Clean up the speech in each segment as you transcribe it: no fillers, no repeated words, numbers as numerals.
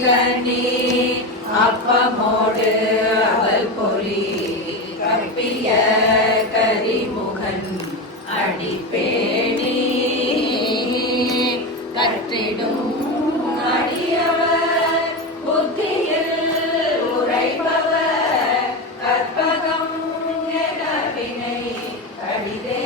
கனி அப்பமோடு அவள் பொறி கற்பிய கரிமுகன் அடிப்பேணி கற்றிடும் அடியவர் புத்தியில் உரைப்பவர் கற்பகம் எனவினை கடிதே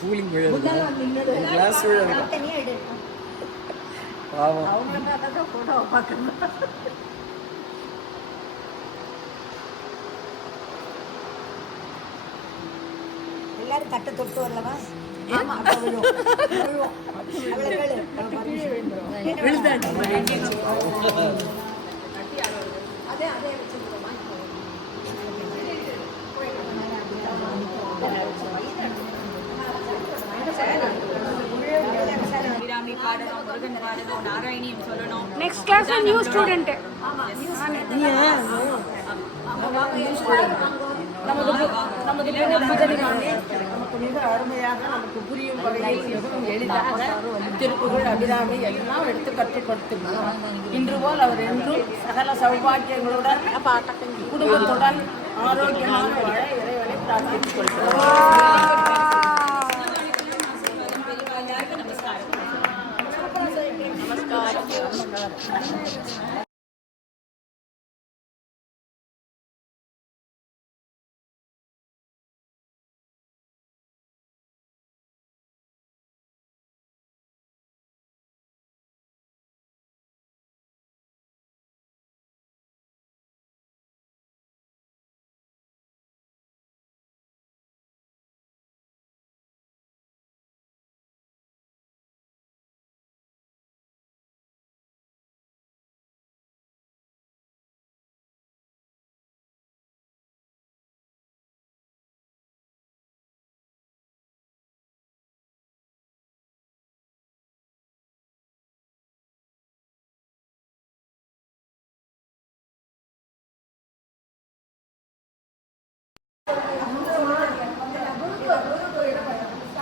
கூலிங் போயிடுது கிளாஸ் பாவம் எல்லாரும் தட்டை தொட்டு வரலவா அதே அதே Next class a new student. நமக்கு மிக அருமையாக நமக்கு புரியும் வகையில் மிகவும் எளிதாக திருப்புகழ் அபிராமி எல்லாம் எடுத்து கற்றுக் கொடுத்துருக்கிறோம். இன்று போல் அவர் என்றும் சகல சௌபாக்கியங்களுடன் குடும்பத்துடன் ஆரோக்கியமாக வாழ இறைவனை பிரார்த்தித்துக் கொள்கிறோம்.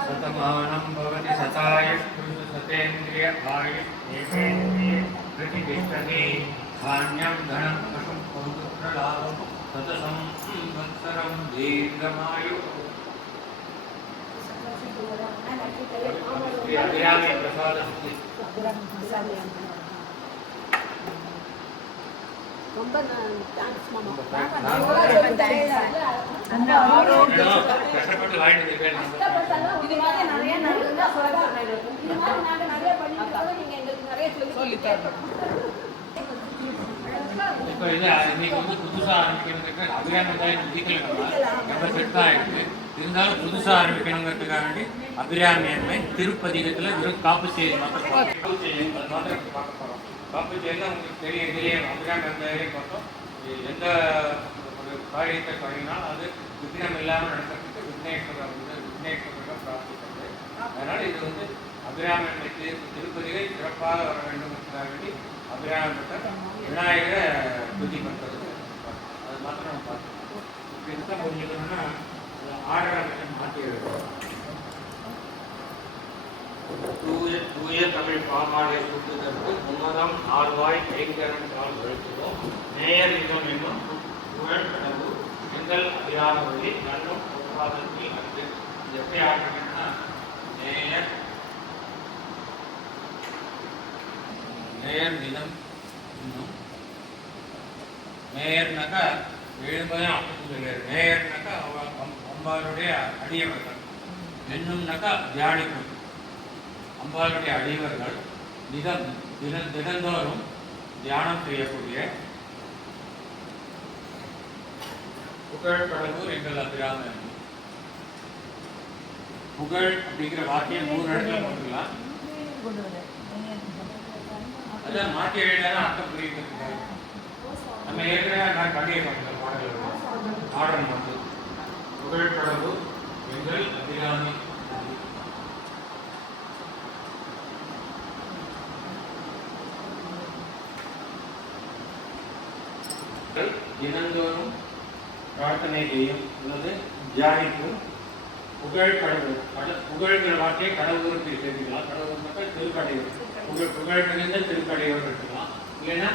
सतमानं भवति सतायुष्पुरुष सतेन्द्रिय आयुष्ेन्द्रिय प्रतिष्ठते धान्यं धनं पशुं पौत्रलाभं सततं संवत्सरं दीर्घमायु अभिरामे प्रसादस्ति ரொம்ப தேங்க்ஸ் மாமா. கஷ்டப்பட்டு வாங்கிட்டு இருக்கேன். இது மாதிரி நிறைய நடந்தா சொல்லுங்க. இது மாதிரி நாங்க நிறைய பண்ணிட்டு நீங்க எங்களுக்கு நிறைய சொல்லி தரணும். இப்போ இது இன்னைக்கு வந்து புதுசாக ஆரம்பிக்கணுங்கிறதுக்கு அபிராமி தான் வீட்டில் செட் ஆகிடுது. இருந்தாலும் புதுசாக ஆரம்பிக்கணுங்கிறதுக்காக வேண்டி அபிராமி அம்மை திருப்பதிகத்தில் வெறும் காப்பு செய்தி மாத்திரம் காப்பு செய்தி அது மாத்திரம் பார்க்க போகிறோம். காப்பு செய்தியில் உங்களுக்கு தெரியும் அபிராமி அந்த பார்த்தோம் எந்த ஒரு காரியத்தை தொடங்கினாலும் அது விக்னம் இல்லாமல் நடக்கிறதுக்கு விக்னேஸ்வரர் பிரார்த்திக்கிறது. அதனால் இது வந்து அபிராமி அம்மை திருப்பதிகை சிறப்பாக வர வேண்டும் என்பதாக வேண்டி அபிராமி விநாயகரை துதி பண்ணுறது அது மாத்திரம் நம்ம பார்த்துக்கணும். இப்போ இதுதான் புரிஞ்சுக்கணும்னா ஆர்டரை மாற்றி எழுதுறோம். தூய தமிழ் பாமாலை கூட்டுதற்கு முன்னதம் ஆழ்வாய் கைகரன் கால் வழுத்துவோம். நேயர் இடம் என்னும் புகழ் கடவு எங்கள் அபிராமி நன்னும் பொருளாதாரத்தில் அங்கு எப்படி ஆடுறீங்கன்னா நேயர் நிலம் இன்னும் நேயர்னாக்கா எழுபதும் அப்படி சொல்லியாரு. நேயர்னாக்கா அம்பாளுடைய அடியவர்கள் என்னும்னாக்கா தியானிக்கும் அம்பாளுடைய அடியவர்கள் தினந்தோறும் தியானம் செய்யக்கூடிய புகழ் கடவுள் எங்கள் அபிராமி. புகழ் அப்படிங்கிற வாக்கியம் 3 இடத்துல போட்டுக்கலாம். அதான் மாற்றி எழுதினா அர்த்தம் புரியுது. நம்ம ஏற்கனவே நான் கண்டிப்பாக பார்க்கலாம் பாடல்கள் ஆர்டர் வந்து புகழ் கடவுள் எங்கள் அபிராமி. தினந்தோறும் பிரார்த்தனை செய்யும் அல்லது தியானிக்கும் புகழ் கடவுள். புகழ்கிற வார்த்தையை கடவுளுக்கு சேர்த்துக்கலாம். கடவுள் மக்கள் திருக்கடையூர் புகழ் மிகுந்த திருக்கடையூர் எடுத்துக்கலாம். இல்லைன்னா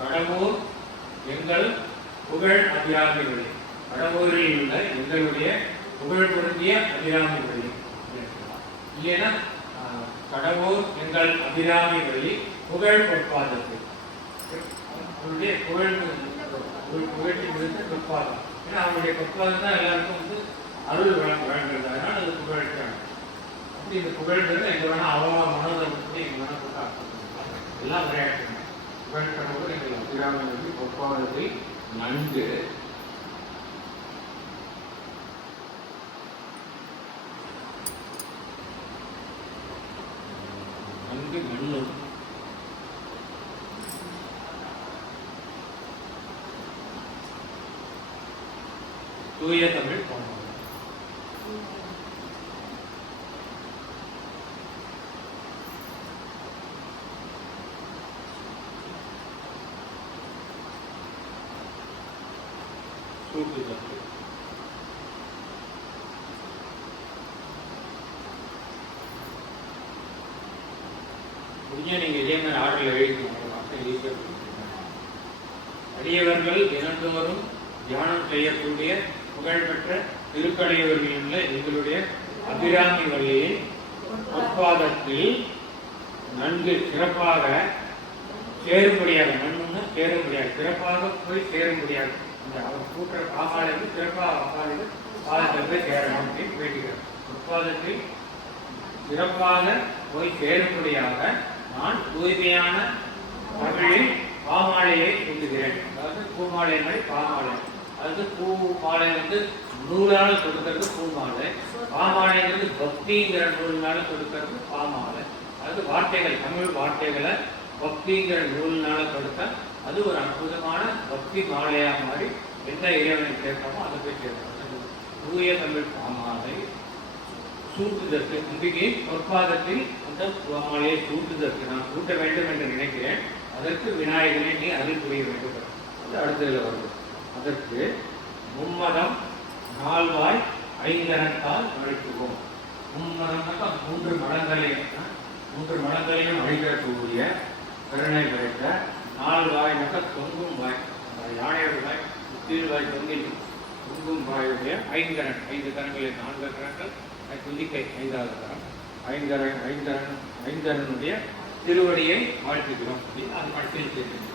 கடவுள் எங்கள் புகழ் அபிராமி வழி, கடவுளில் உள்ள எங்களுடைய புகழ் பொருந்திய அபிராமி வழி எடுத்துக்கலாம். இல்லைன்னா கடவுள் எங்கள் அபிராமி வழி புகழ் பொற்பாதத்து அவருடைய புகழ்ச்சி மிகுந்த பொற்பாதம். ஏன்னா அவருடைய பொற்பாதம் தான் எல்லாருக்கும் வந்து அருள் வழங்குறது. அதனால அது புகழ்ச்சாங்க. அப்படி இந்த புகழ்கிறது எங்க வேணா அவங்க மனதை விட்டு எங்க வேணா போட்டு அர்த்தம் எல்லாம் விளையாட்டுங்க. புகழ்கிறபோது எங்கள் அபிராமி பொற்பாதத்தை நன்கு நன்கு மண்ணு தூய தமிழ் பாடல். சூட்டுதற்கு முடிஞ்சா நீங்க இதே மாதிரி ஆர்டர்ல எழுதிக்கணும். அடியவர்கள் தினந்தோறும் தியானம் செய்யக்கூடிய புகழ்பெற்ற திருக்கடையூரில் எங்களுடைய அபிராமி வள்ளியின் பொற்பாதத்தில் நன்கு சிறப்பாக சேரும்படியாக மண்ணுன்னு சேரும்படியாக சிறப்பாக போய் சேரும்படியாக இந்த அவர் கூட்டுற பாமாலைக்கு சிறப்பாக அப்பாலைக்கு பாதத்தில் போய் சேரணும் அப்படின்னு வேண்டுகிறார். பொற்பாதத்தில் சிறப்பாக போய் சேரும்படியாக நான் தூய்மையான தமிழில் பாமாலையை சொல்லுகிறேன். அதாவது பூமாலை மாதிரி பாமாலை. அது பூ மாலை நூலால் கொடுக்கறது பூமாலை. பாமாலைங்கிறது பக்திங்கிற நூலினால கொடுக்கறது பாமாலை. அது வார்த்தைகள் தமிழ் வார்த்தைகளை பக்திங்கிற நூலினால கொடுத்த அது ஒரு அற்புதமான பக்தி மாலையா மாதிரி எந்த இறைவனை சேர்க்கமோ அதை போய் சேர்க்கணும். தூய தமிழ் பாமாலை சூட்டுதற்கு நம்பிக்கை பொற்பாதத்தில் அந்த பாமாலையை சூட்டுதற்கு நான் சூட்ட வேண்டும் என்று நினைக்கிறேன். அதற்கு விநாயகனை நீ அருள் புரிய வேண்டும். அது அடுத்ததில் வருது. அதற்கு மும்மதம் நால்வாய் ஐங்கரத்தால் அழைக்குவோம். மும்மதம்னாக்கா மூன்று மடங்களையும் அழிக்கக்கூடிய கருணை படைத்த நால்வாய்னாக்கா தொங்கும் வாய். யானையோட வாய் கீழ்வாய் தொங்கும் வாயுடைய ஐங்கரன் 5 கரங்களில் 4 கரங்கள் துதிக்கை 5வது கரம் ஐங்கரனுடைய திருவடியை வாழ்த்துகிறோம். அது மட்டும் தெரியும்.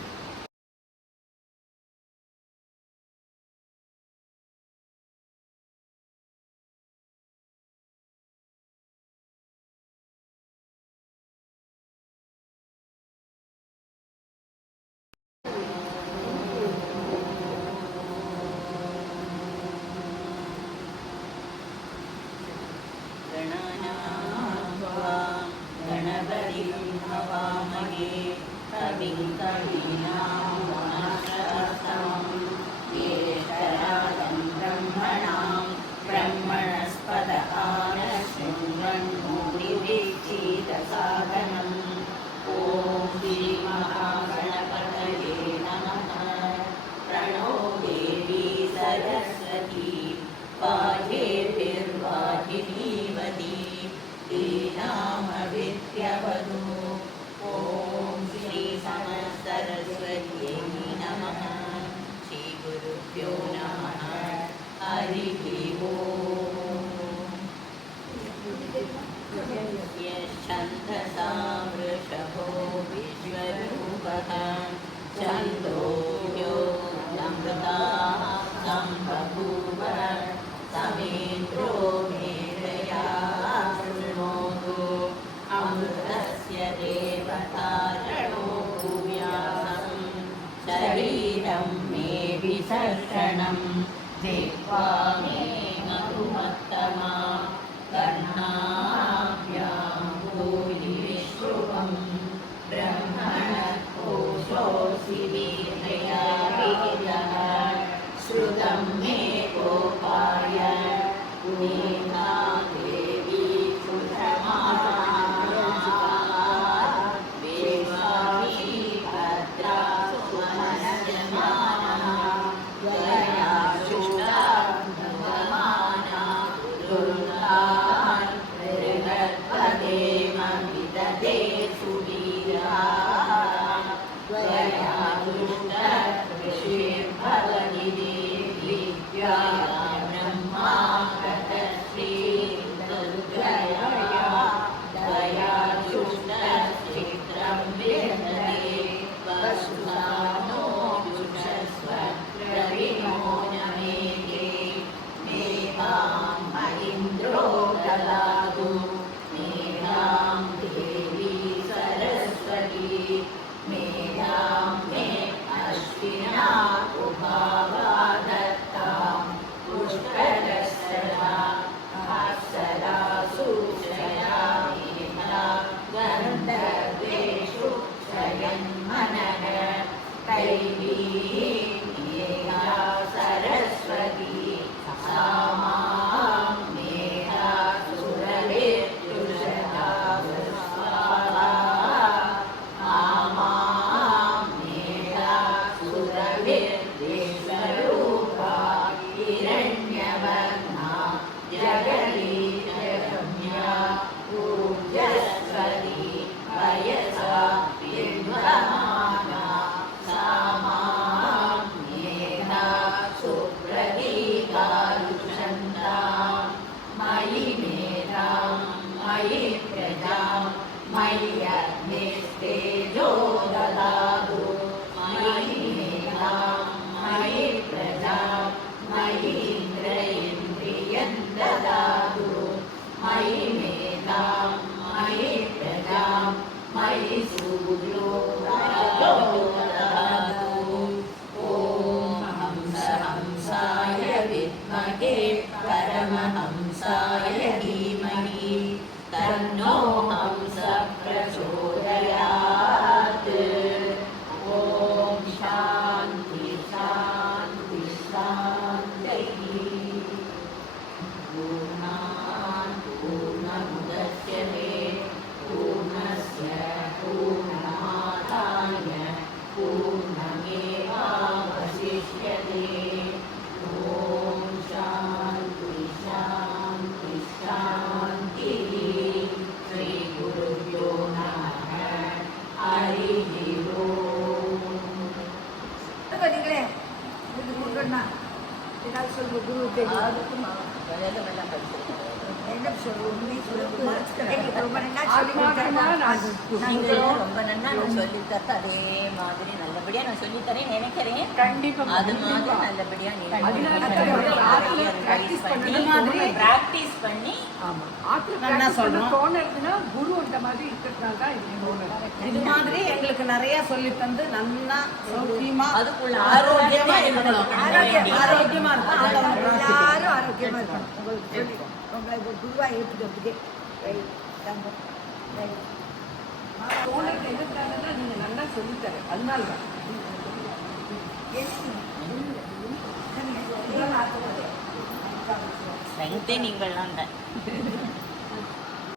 मय्यग्निस्तेजो ददातु मयि मेधां मयि प्रजां मयि इन्द्रियं ददातु मयि मेधां मयि प्रजां मयि सूर्यो राजो ददातु ॐ हंसाय विद्महे परमहंसाय धीमहि तन्नो हंसः प्रचोदयात् ॐ शान्ति शान्ति शान्तिः पूर्णात् पूर्णमुदच्यते पूर्णस्य पूर्णमादाय पूर्णमेवावशिष्यते ॐ शान्ति शान्ति शान्तिः श्रीगुरुभ्यो नमः हरिः ओम् நீங்களே இது கொடுக்கணும்னா ஏதாவது சொல்லுங்க குரு என்ன சொல்லுங்க எங்களுக்கு ரொம்ப நல்லா சொல்லி நீங்களும் ரொம்ப நல்லா நான் சொல்லித்தரேன் அதே மாதிரி நல்லபடியா நான் சொல்லித்தரேன் நினைக்கிறேன் கண்டிப்பா அது மாதிரி நல்லபடியா பிராக்டிஸ் பண்ணி நல்லா சொல்றோம் தோணுதுன்னா குரு அந்த மாதிரி இருக்கிறதுனால தான் இது தோணுது இது மாதிரி எங்களுக்கு நிறைய சொல்லி தந்து நல்லா சௌக்கியமா அதுக்குள்ள ஆரோக்கியமா இருக்கணும் ஆரோக்கியமா இருக்கும் எல்லாரும் ஆரோக்கியமா இருக்கணும் உங்களுக்கு சொல்லி உங்களை ஒரு குருவா ஏற்றுக்கிறதுக்கு தோணுது எதுக்காகனா நீங்க நல்லா சொல்லித்தர அதனால தான் ஸ்ட்ரென்த்தே நீங்கள்லாம் தான்